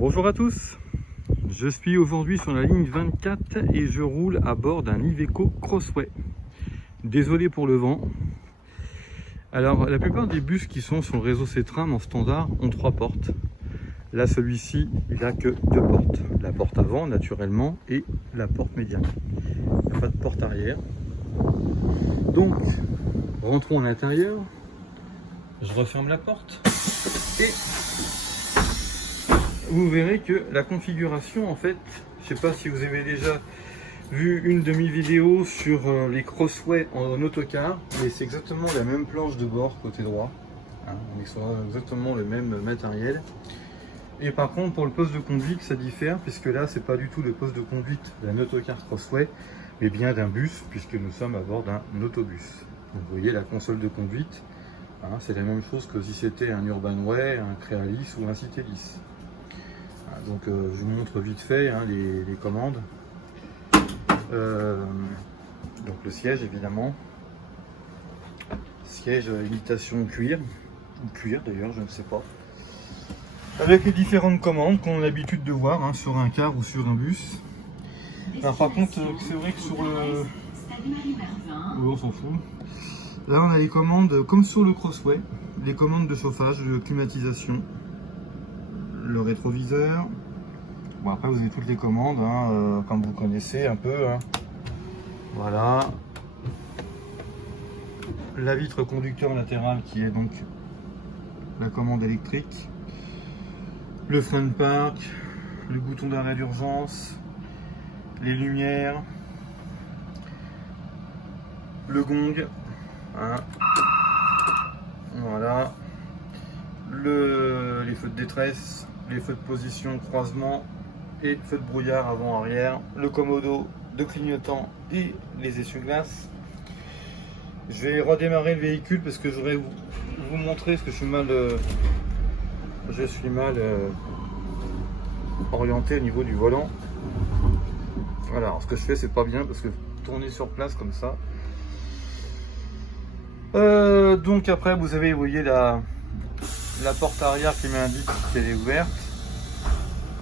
Bonjour à tous, je suis aujourd'hui sur la ligne 24 et je roule à bord d'un Iveco Crossway. Désolé pour le vent. Alors la plupart des bus qui sont sur le réseau C-Tram en standard ont 3 portes. Là celui-ci il n'a que 2 portes. La porte avant naturellement et la porte médiane. Il n'y a pas de porte arrière. Donc rentrons à l'intérieur. Je referme la porte et vous verrez que la configuration, en fait, je ne sais pas si vous avez déjà vu une de mes vidéos sur les Crossway en autocar, mais c'est exactement la même planche de bord côté droit. Hein, on est sur exactement le même matériel. Et par contre, pour le poste de conduite, ça diffère, puisque là, c'est pas du tout le poste de conduite d'un autocar Crossway, mais bien d'un bus, puisque nous sommes à bord d'un autobus. Donc, vous voyez la console de conduite, hein, c'est la même chose que si c'était un Urbanway, un Crealis ou un Citelis. Donc je vous montre vite fait hein, les commandes. Donc le siège évidemment. Siège imitation cuir, ou cuir d'ailleurs, je ne sais pas. Avec les différentes commandes qu'on a l'habitude de voir hein, sur un car ou sur un bus. Alors par contre, c'est vrai que sur le... on s'en fout. Là on a les commandes comme sur le Crossway. Les commandes de chauffage, de climatisation. Le rétroviseur. Bon après vous avez toutes les commandes hein, comme vous connaissez un peu hein. Voilà la vitre conducteur latéral qui est donc la commande électrique, le frein de parc, le bouton d'arrêt d'urgence, les lumières, le gong hein. Voilà les feux de détresse, les feux de position, croisement et feu de brouillard avant-arrière, le commodo de clignotant et les essuie-glaces. Je vais redémarrer le véhicule parce que je voudrais vous montrer parce que je suis mal orienté au niveau du volant. Voilà, alors ce que je fais c'est pas bien parce que tourner sur place comme ça. Donc après vous voyez la porte arrière qui m'indique qu'elle est ouverte.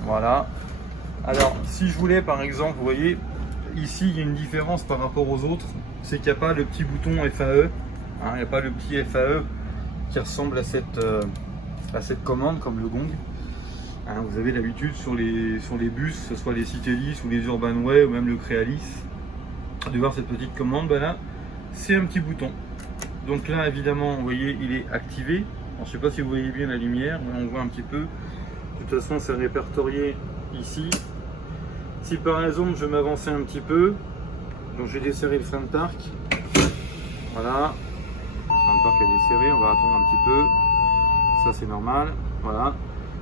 Voilà. Alors, si je voulais par exemple, vous voyez, ici il y a une différence par rapport aux autres, c'est qu'il n'y a pas le petit bouton FAE, hein, il n'y a pas le petit FAE qui ressemble à cette commande comme le gong. Hein, vous avez l'habitude sur les bus, que ce soit les Citelis ou les Urbanway ou même le Crealis, de voir cette petite commande. Ben là, c'est un petit bouton. Donc là, évidemment, vous voyez, il est activé. Alors, je ne sais pas si vous voyez bien la lumière, on voit un petit peu. De toute façon, c'est répertorié ici. Si par exemple je m'avançais un petit peu, donc je vais desserrer le frein de parc. Voilà, le frein de parc est desserré, on va attendre un petit peu. Ça c'est normal. Voilà,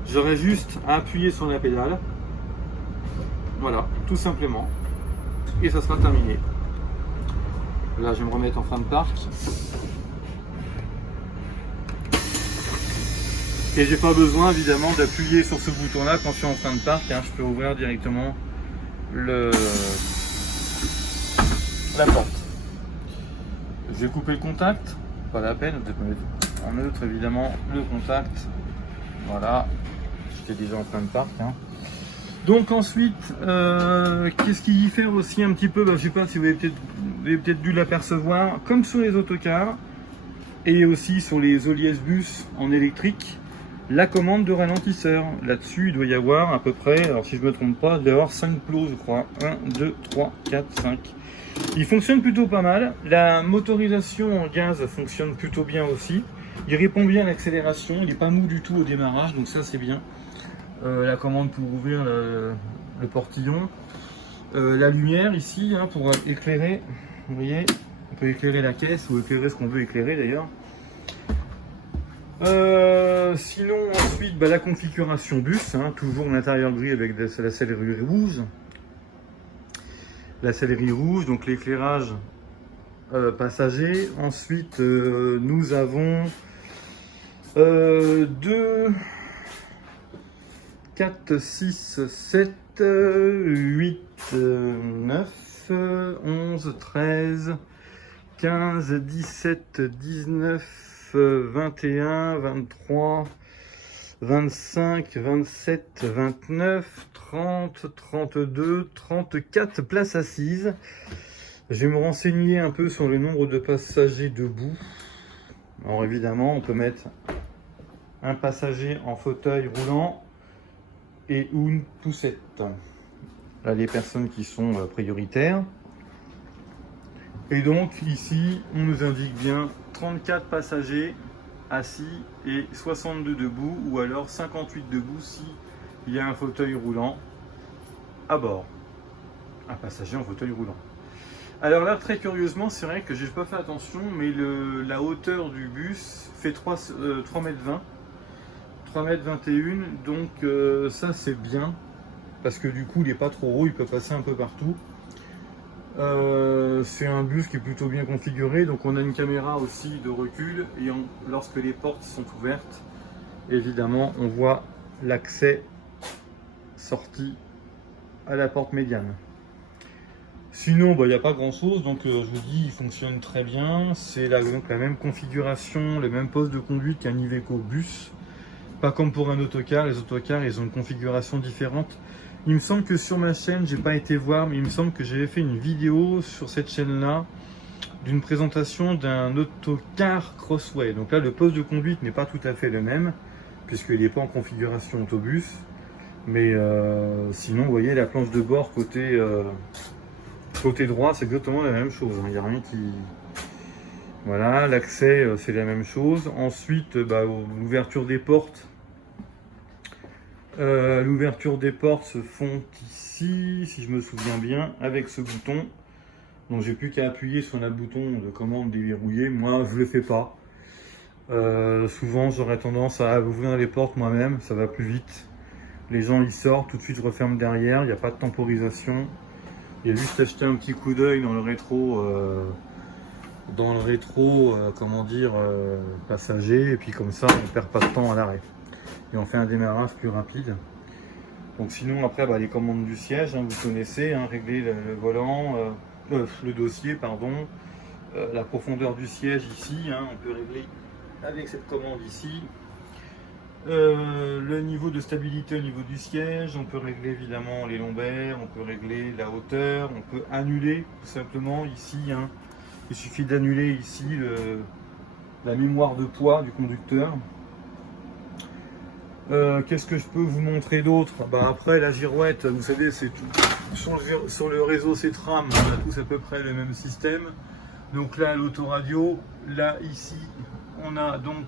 j'aurais juste à appuyer sur la pédale. Voilà, tout simplement. Et ça sera terminé. Là je vais me remettre en frein de parc. Et j'ai pas besoin évidemment d'appuyer sur ce bouton là quand je suis en frein de parc, hein, je peux ouvrir directement la porte. Je vais couper le contact, pas la peine, peut-être me mettre en neutre évidemment le contact. Voilà, j'étais déjà en frein de parc. Hein. Donc ensuite, qu'est-ce qui diffère aussi un petit peu, je sais pas si vous avez peut-être dû l'apercevoir, comme sur les autocars et aussi sur les Oliès bus en électrique. La commande de ralentisseur, là-dessus il doit y avoir à peu près, alors si je ne me trompe pas, il doit y avoir 5 plots je crois, 1, 2, 3, 4, 5. Il fonctionne plutôt pas mal, la motorisation en gaz fonctionne plutôt bien aussi, il répond bien à l'accélération, il n'est pas mou du tout au démarrage, donc ça c'est bien. La commande pour ouvrir le portillon, la lumière ici hein, pour éclairer, vous voyez, on peut éclairer la caisse ou éclairer ce qu'on veut éclairer d'ailleurs. Sinon ensuite la configuration bus, hein, toujours l'intérieur gris avec la sellerie rouge. La sellerie rouge, donc l'éclairage passager. Ensuite nous avons 2, 4, 6, 7, 8, 9, 11, 13, 15, 17, 19, 21, 23, 25, 27, 29, 30, 32, 34 places assises. Je vais me renseigner un peu sur le nombre de passagers debout. Alors évidemment, on peut mettre un passager en fauteuil roulant et une poussette. Là, les personnes qui sont prioritaires. Et donc ici, on nous indique bien 34 passagers assis et 62 debout, ou alors 58 debout si il y a un fauteuil roulant à bord. Un passager en fauteuil roulant. Alors là, très curieusement, c'est vrai que j'ai pas fait attention, mais la hauteur du bus fait 3,20 m, 3,21 m, donc ça c'est bien, parce que du coup il n'est pas trop haut, il peut passer un peu partout. C'est un bus qui est plutôt bien configuré, donc on a une caméra aussi de recul, et lorsque les portes sont ouvertes, évidemment on voit l'accès sortie à la porte médiane. Sinon, il n'y a pas grand chose, donc je vous dis, il fonctionne très bien. C'est donc la même configuration, le même poste de conduite qu'un Iveco bus. Pas comme pour un autocar, les autocars ils ont une configuration différente. Il me semble que sur ma chaîne, j'ai pas été voir, mais il me semble que j'avais fait une vidéo sur cette chaîne-là d'une présentation d'un autocar Crossway. Donc là, le poste de conduite n'est pas tout à fait le même, puisqu'il n'est pas en configuration autobus. Mais sinon, vous voyez, la planche de bord côté droit, c'est exactement la même chose. Il n'y a rien qui... Voilà, l'accès, c'est la même chose. Ensuite, l'ouverture des portes. L'ouverture des portes se font ici, si je me souviens bien, avec ce bouton. Donc j'ai plus qu'à appuyer sur le bouton de commande déverrouiller. Moi, je le fais pas. Souvent, j'aurais tendance à ouvrir les portes moi-même, ça va plus vite. Les gens ils sortent, tout de suite je referme derrière, il n'y a pas de temporisation. Il y a juste à jeter un petit coup d'œil dans le rétro, passager, et puis comme ça on perd pas de temps à l'arrêt. Et on fait un démarrage plus rapide. Donc sinon après les commandes du siège, vous connaissez, régler le volant, le dossier pardon, la profondeur du siège ici, on peut régler avec cette commande ici. Le niveau de stabilité au niveau du siège, on peut régler évidemment les lombaires, on peut régler la hauteur, on peut annuler tout simplement ici, il suffit d'annuler ici la mémoire de poids du conducteur. Qu'est-ce que je peux vous montrer d'autre? Après la girouette, vous savez, c'est tout sur le réseau Cetram, on a tous à peu près le même système. Donc là l'autoradio, là ici on a donc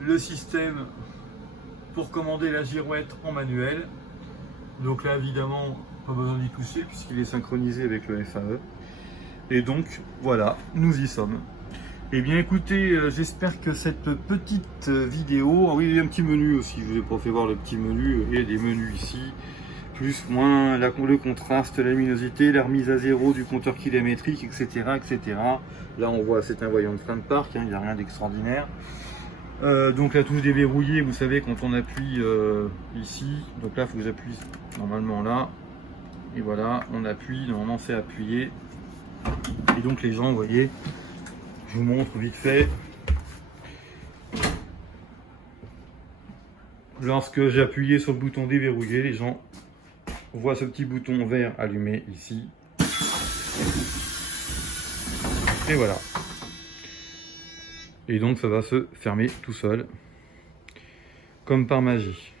le système pour commander la girouette en manuel. Donc là évidemment pas besoin d'y toucher puisqu'il est synchronisé avec le FAE. Et donc voilà, nous y sommes. Eh bien écoutez, j'espère que cette petite vidéo... Ah oui, il y a un petit menu aussi, je vous ai pas fait voir le petit menu, il y a des menus ici, plus, moins, le contraste, la luminosité, la remise à zéro du compteur kilométrique, etc. etc. Là on voit, c'est un voyant de frein de parc, il n'y a rien d'extraordinaire. Donc la touche déverrouillée, vous savez, quand on appuie ici, donc là il faut que j'appuie normalement là, et voilà, on appuie, normalement c'est appuyé, et donc les gens, vous voyez, je vous montre vite fait. Lorsque j'ai appuyé sur le bouton déverrouiller, les gens voient ce petit bouton vert allumé ici. Et voilà. Et donc ça va se fermer tout seul, comme par magie.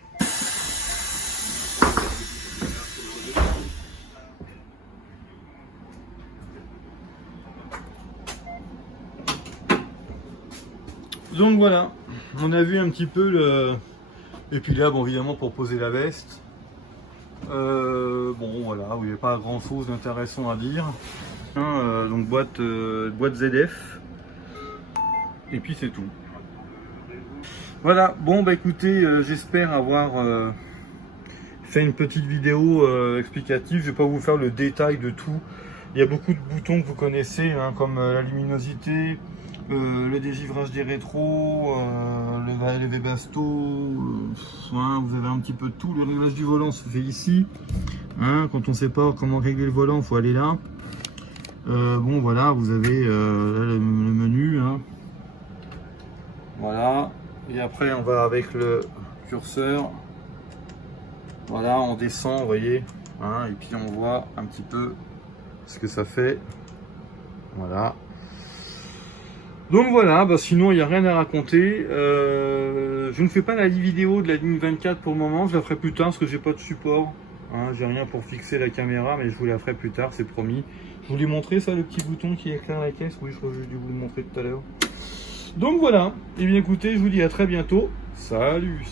Donc voilà, on a vu un petit peu le... Et puis là, bon, évidemment, pour poser la veste. Bon, voilà, il n'y a pas grand chose d'intéressant à dire. Donc boîte ZF. Et puis c'est tout. Voilà, bon, écoutez, j'espère avoir fait une petite vidéo explicative. Je ne vais pas vous faire le détail de tout. Il y a beaucoup de boutons que vous connaissez, comme la luminosité, le dégivrage des rétros, le Webasto, vous avez un petit peu de tout. Le réglage du volant se fait ici. Quand on ne sait pas comment régler le volant, il faut aller là. Bon voilà, vous avez le menu. Voilà. Et après on va avec curseur. Voilà, on descend, vous voyez, hein, et puis on voit un petit peu ce que ça fait. Voilà. Donc voilà, bah sinon il n'y a rien à raconter. Je ne fais pas la vidéo de la ligne 24 pour le moment, je la ferai plus tard parce que j'ai pas de support. Hein, j'ai rien pour fixer la caméra, mais je vous la ferai plus tard, c'est promis. Je vous l'ai montré ça, le petit bouton qui éclaire la caisse. Oui, je crois que j'ai dû vous le montrer tout à l'heure. Donc voilà, et bien écoutez, je vous dis à très bientôt. Salut!